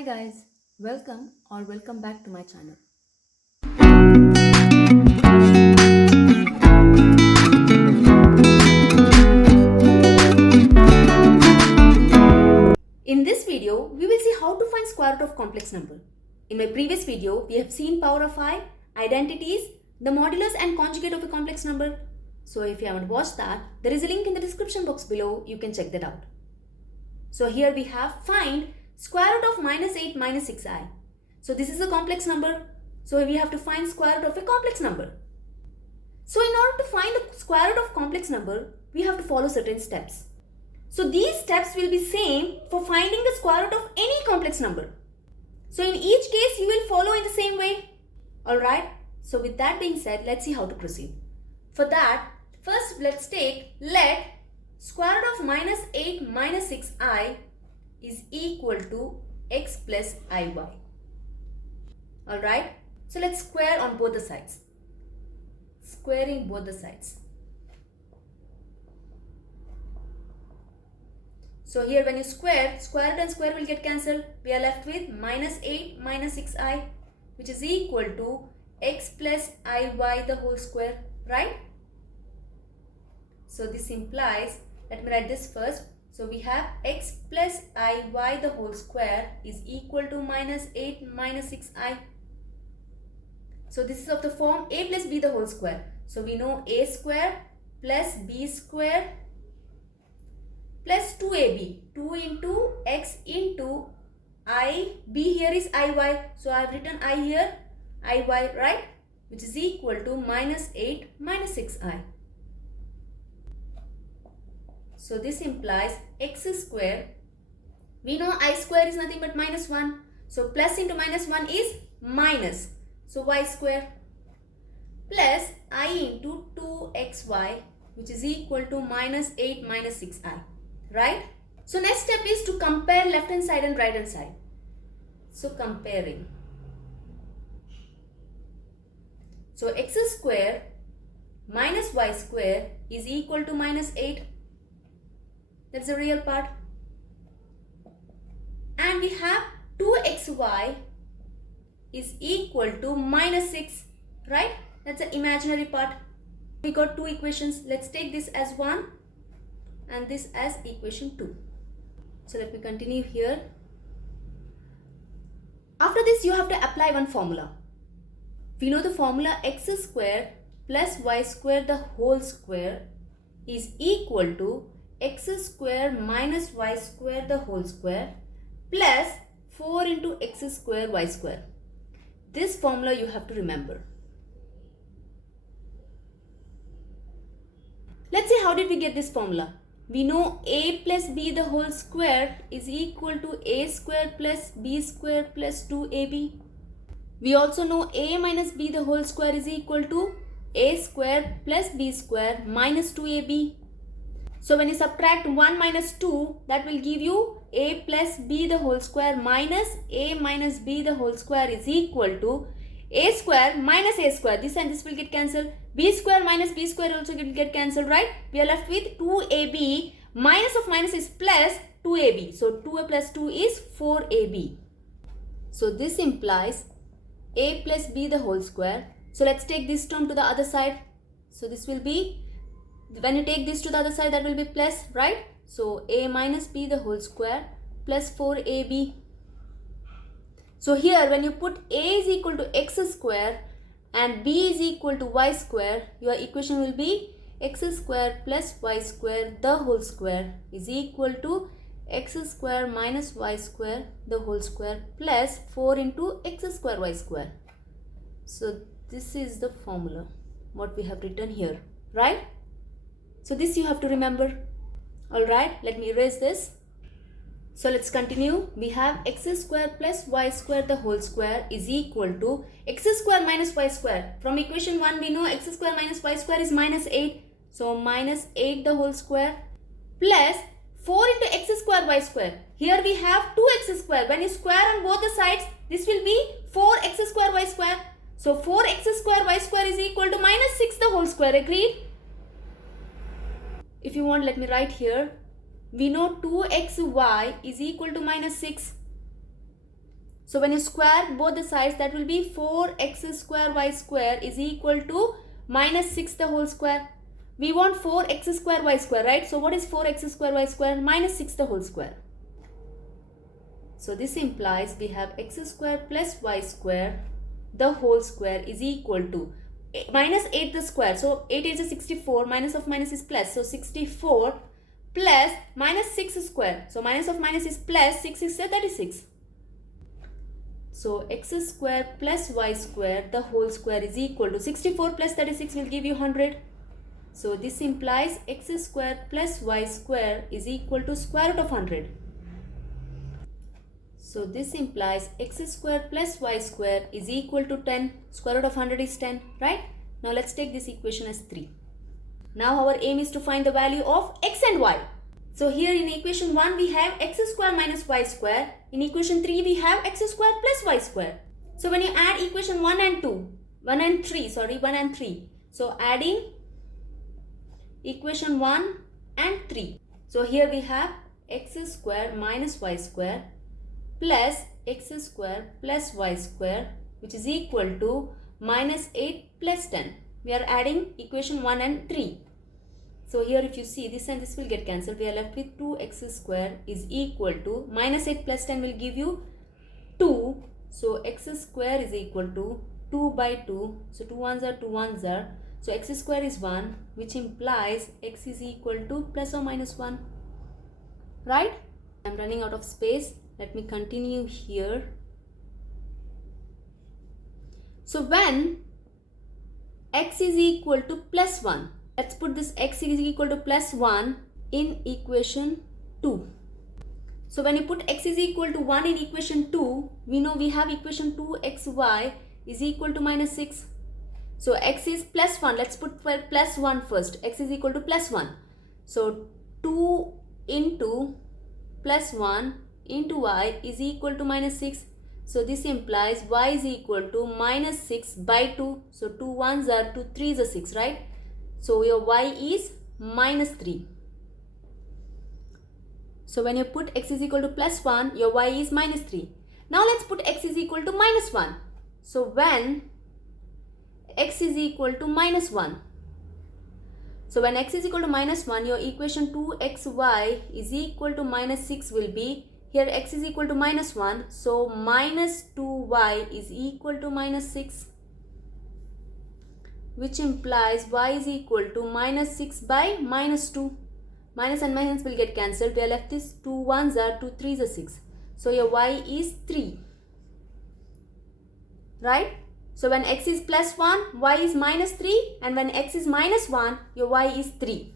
Hi guys, welcome back to my channel. In this video, we will see how to find square root of complex number. In my previous video, we have seen power of I, identities, the modulus and conjugate of a complex number. So if you haven't watched that, there is a link in the description box below, you can check that out. So here we have find square root of minus 8 minus 6i. So this is a complex number. So we have to find square root of a complex number. So in order to find the square root of complex number, we have to follow certain steps. So these steps will be same for finding the square root of any complex number. So in each case, you will follow in the same way. Alright. So with that being said, let's see how to proceed. For that, first let's take let square root of minus 8 minus 6i is equal to x plus iy. Alright. So let's square on both the sides. Squaring both the sides. So here when you square root and square will get cancelled. We are left with minus 8 minus 6i, which is equal to x plus iy the whole square, right? So this implies, let me write this first. So we have x plus iy the whole square is equal to minus 8 minus 6i. So this is of the form a plus b the whole square. So we know a square plus b square plus 2ab. 2 into x into I. B here is iy. So I have written I here, iy, right? Which is equal to minus 8 minus 6i. So this implies x square. We know I square is nothing but minus 1. So plus into minus 1 is minus. So y square plus I into 2xy, which is equal to minus 8 minus 6i. Right? So next step is to compare left hand side and right hand side. So comparing. So x square minus y square is equal to minus 8. That's the real part. And we have 2xy is equal to minus 6. Right? That's the imaginary part. We got two equations. Let's take this as 1. And this as equation 2. So let me continue here. After this, you have to apply one formula. We know the formula x square plus y square the whole square is equal to x square minus y square the whole square plus 4 into x square y square. This formula you have to remember. Let's see how did we get this formula. We know a plus b the whole square is equal to a square plus b square plus 2ab. We also know a minus b the whole square is equal to a square plus b square minus 2ab. So when you subtract 1 minus 2, that will give you a plus b the whole square minus a minus b the whole square is equal to a square minus a square. This and this will get cancelled. B square minus b square also will get cancelled, right? We are left with 2ab. Minus of minus is plus 2ab. So 2 plus 2 is 4ab. So this implies a plus b the whole square. So let's take this term to the other side. So this will be, when you take this to the other side, that will be plus, right? So a minus b the whole square plus 4ab. So here when you put a is equal to x square and b is equal to y square, your equation will be x square plus y square the whole square is equal to x square minus y square the whole square plus 4 into x square y square. So this is the formula what we have written here, right? So this you have to remember. Alright, let me erase this. So let's continue. We have x square plus y square the whole square is equal to x square minus y square. From equation 1 we know x square minus y square is minus 8. So minus 8 the whole square plus 4 into x square y square. Here we have 2x square. When you square on both the sides, this will be 4x square y square. So 4x square y square is equal to minus 6 the whole square. Agreed? If you want, let me write here. We know 2xy is equal to minus 6. So when you square both the sides, that will be 4x square y square is equal to minus 6 the whole square. We want 4x square y square, right? So what is 4x square y square? Minus 6 the whole square. So this implies we have x square plus y square the whole square is equal to minus 8 the square. So 8 is 64, minus of minus is plus. So 64 plus minus 6 square. So minus of minus is plus, 6 is 36. So x square plus y square the whole square is equal to 64 plus 36 will give you 100. So this implies x square plus y square is equal to square root of 100. So this implies x square plus y square is equal to 10. Square root of 100 is 10, right? Now let's take this equation as 3. Now our aim is to find the value of x and y. So here in equation 1 we have x square minus y square. In equation 3 we have x square plus y square. So when you add equation 1 and 3. So adding equation 1 and 3. So here we have x square minus y square plus x square plus y square, which is equal to minus 8 plus 10. We are adding equation 1 and 3. So here if you see this and this will get cancelled. We are left with 2x square is equal to minus 8 plus 10 will give you 2. So x square is equal to 2 by 2. So 2 ones are 2 ones are. So x square is 1, which implies x is equal to plus or minus 1. Right? I am running out of space. Let me continue here. So when x is equal to plus 1, let's put this x is equal to plus 1 in equation 2. So when you put x is equal to 1 in equation 2, we know we have equation 2xy is equal to minus 6. So x is plus 1. Let's put plus 1 first. X is equal to plus 1. So 2 into plus 1 into y is equal to minus 6. So this implies y is equal to minus 6 by 2. So 2 ones are 2 threes are 6, right? So your y is minus 3. So when you put x is equal to plus 1, your y is minus 3. Now let's put x is equal to minus 1. So when x is equal to minus 1. So when x is equal to minus 1, your equation 2xy is equal to minus 6 will be, here x is equal to minus 1. So minus 2y is equal to minus 6. Which implies y is equal to minus 6 by minus 2. Minus and minus will get cancelled. We are left this 2 ones are 2 threes are 6. So your y is 3. Right? So when x is plus 1, y is minus 3, and when x is minus 1, your y is 3.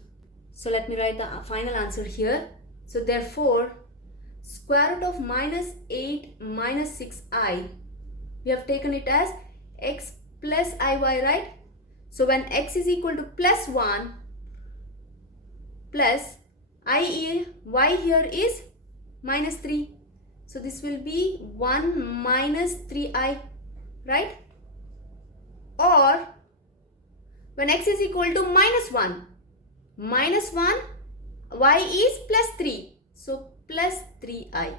So let me write the final answer here. So therefore, square root of minus 8 minus 6i, we have taken it as x plus iy, right? So when x is equal to plus 1 plus y here is minus 3. So this will be 1 minus 3i, right? Or when x is equal to minus 1, y is plus 3. So plus 3i.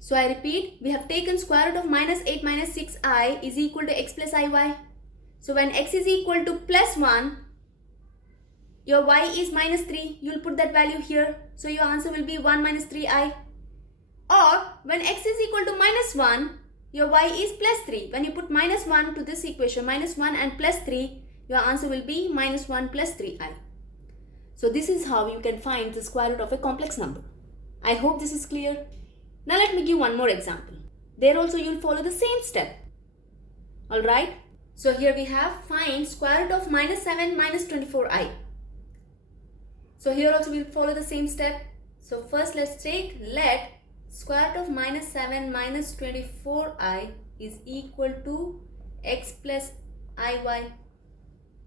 So I repeat, we have taken square root of minus 8 minus 6i is equal to x plus iy. So when x is equal to plus 1, your y is minus 3. You will put that value here. So your answer will be 1 minus 3i. Or when x is equal to minus 1, your y is plus 3. When you put minus 1 to this equation, minus 1 and plus 3, your answer will be minus 1 plus 3i. So this is how you can find the square root of a complex number. I hope this is clear. Now let me give one more example. There also you will follow the same step. Alright. So here we have find square root of minus 7 minus 24i. So here also we will follow the same step. So first let's take let square root of minus 7 minus 24i is equal to x plus iy.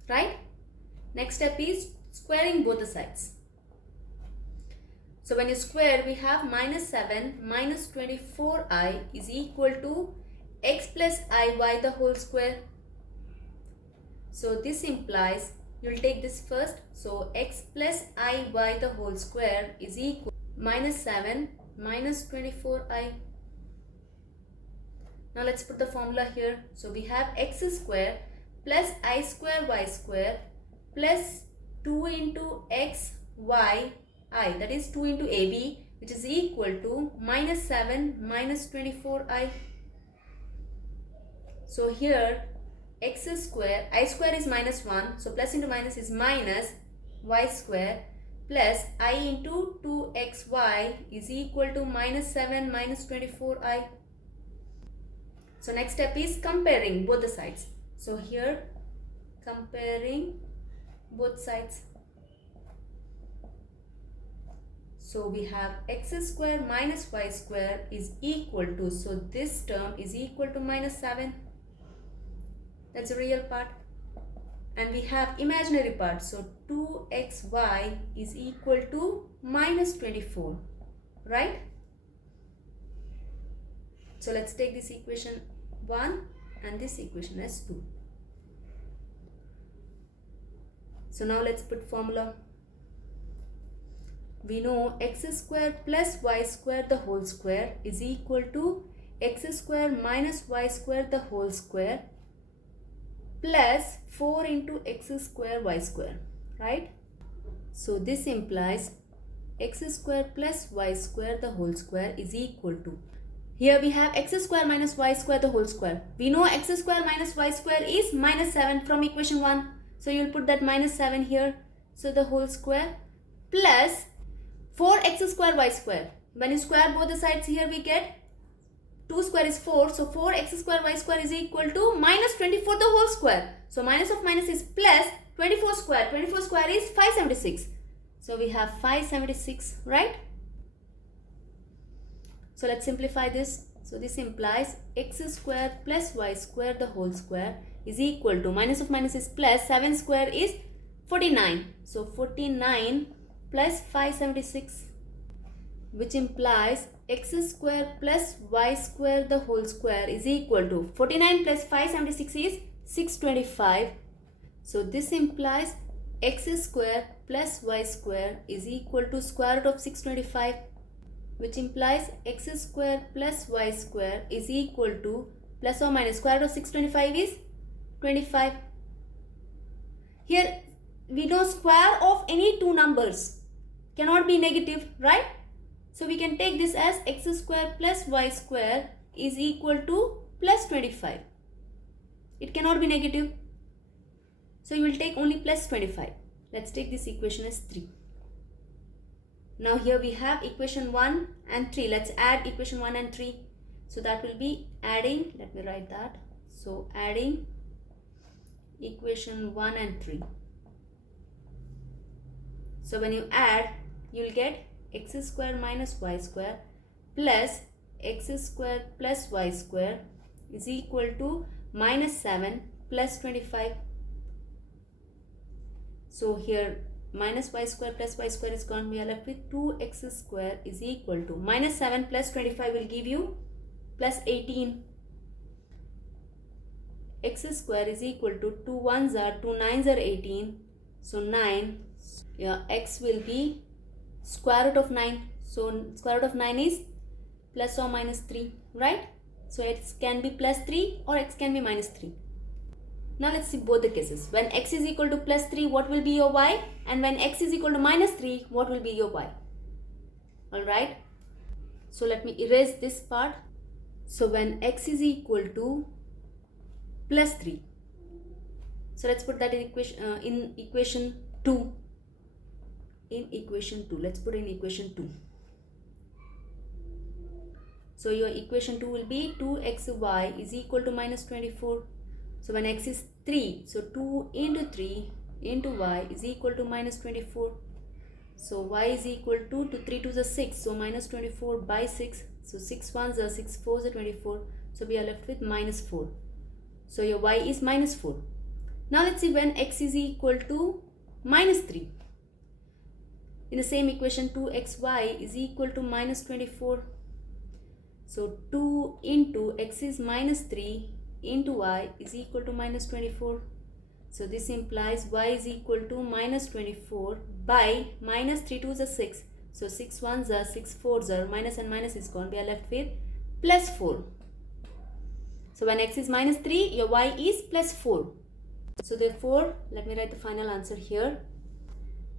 Right? Next step is squaring both the sides. So when you square, we have minus 7 minus 24i is equal to x plus iy the whole square. So this implies you will take this first. So x plus iy the whole square is equal to minus 7 minus 24i. Now let's put the formula here. So we have x square plus I square y square plus 2 into x y I, that is 2 into AB, which is equal to minus 7 minus 24I. So here x square, I square is minus 1, so plus into minus is minus y square plus I into 2xy is equal to minus 7 minus 24I. So next step is comparing both the sides. So here comparing both sides. So we have x square minus y square is equal to, so this term is equal to minus 7. That's the real part. And we have imaginary part. So 2xy is equal to minus 24. Right? So let's take this equation 1 and this equation as 2. So now let's put formula. We know x square plus y square the whole square is equal to x square minus y square the whole square plus 4 into x square y square, right? So this implies x square plus y square the whole square is equal to, here we have x square minus y square the whole square. We know x square minus y square is minus 7 from equation 1. So you will put that minus 7 here. So the whole square plus 4x square y square. When you square both the sides here we get 2 square is 4. So 4x square y square is equal to minus 24 the whole square. So minus of minus is plus 24 square. 24 square is 576. So we have 576, right? So let's simplify this. So this implies x square plus y square the whole square is equal to, minus of minus is plus, 7 square is 49. So 49 plus 576, which implies x square plus y square the whole square is equal to, 49 plus 576 is 625. So this implies x square plus y square is equal to square root of 625, which implies x square plus y square is equal to plus or minus square root of 625 is 25. Here we know square of any two numbers cannot be negative, right? So we can take this as x square plus y square is equal to plus 25. It cannot be negative. So you will take only plus 25. Let's take this equation as 3. Now here we have equation 1 and 3. Let's add equation 1 and 3. So that will be adding, let me write that. So adding equation 1 and 3. So when you add, you will get x square minus y square plus x square plus y square is equal to minus 7 plus 25. So here minus y square plus y square is gone. We are left with 2x square is equal to minus 7 plus 25 will give you plus 18. X square is equal to 2 1s are 2 9s are 18. So 9. Yeah, x will be square root of 9. So square root of 9 is plus or minus 3, right? So x can be plus 3 or x can be minus 3. Now let's see both the cases. When x is equal to plus 3, what will be your y? And when x is equal to minus 3, what will be your y? Alright. So let me erase this part. So when x is equal to plus 3. So let's put that in equation 2. In equation 2. Let's put in equation 2. So your equation 2 will be 2xy is equal to minus 24. So when x is 3, so 2 into 3 into y is equal to minus 24. So y is equal to 3 to the 6. So minus 24 by 6. So 6 1s are 6 4s are 24. So we are left with minus 4. So your y is minus 4. Now let's see when x is equal to minus 3. In the same equation 2xy is equal to minus 24. So 2 into x is minus 3 into y is equal to minus 24. So this implies y is equal to minus 24 by minus 3 2s are 6. So 6 1s are 6 4s are minus and minus is gone. We are left with plus 4. So when x is minus 3, your y is plus 4. So therefore, let me write the final answer here.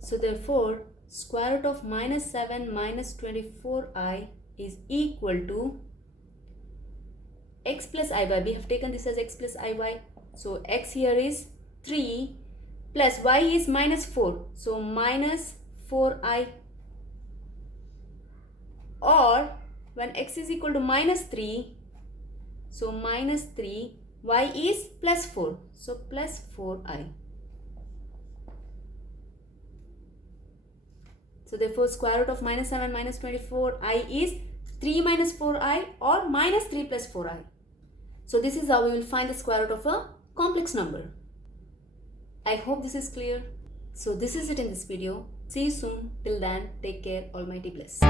So therefore, square root of minus 7 minus 24i is equal to x plus iy. We have taken this as x plus iy. So x here is 3 plus y is minus 4. So minus 4i. Or when x is equal to minus 3, so minus 3, y is plus 4. So plus 4i. So therefore square root of minus 7 minus 24i is 3 minus 4i or minus 3 plus 4i. So this is how we will find the square root of a complex number. I hope this is clear. So this is it in this video. See you soon. Till then, take care. Almighty bless.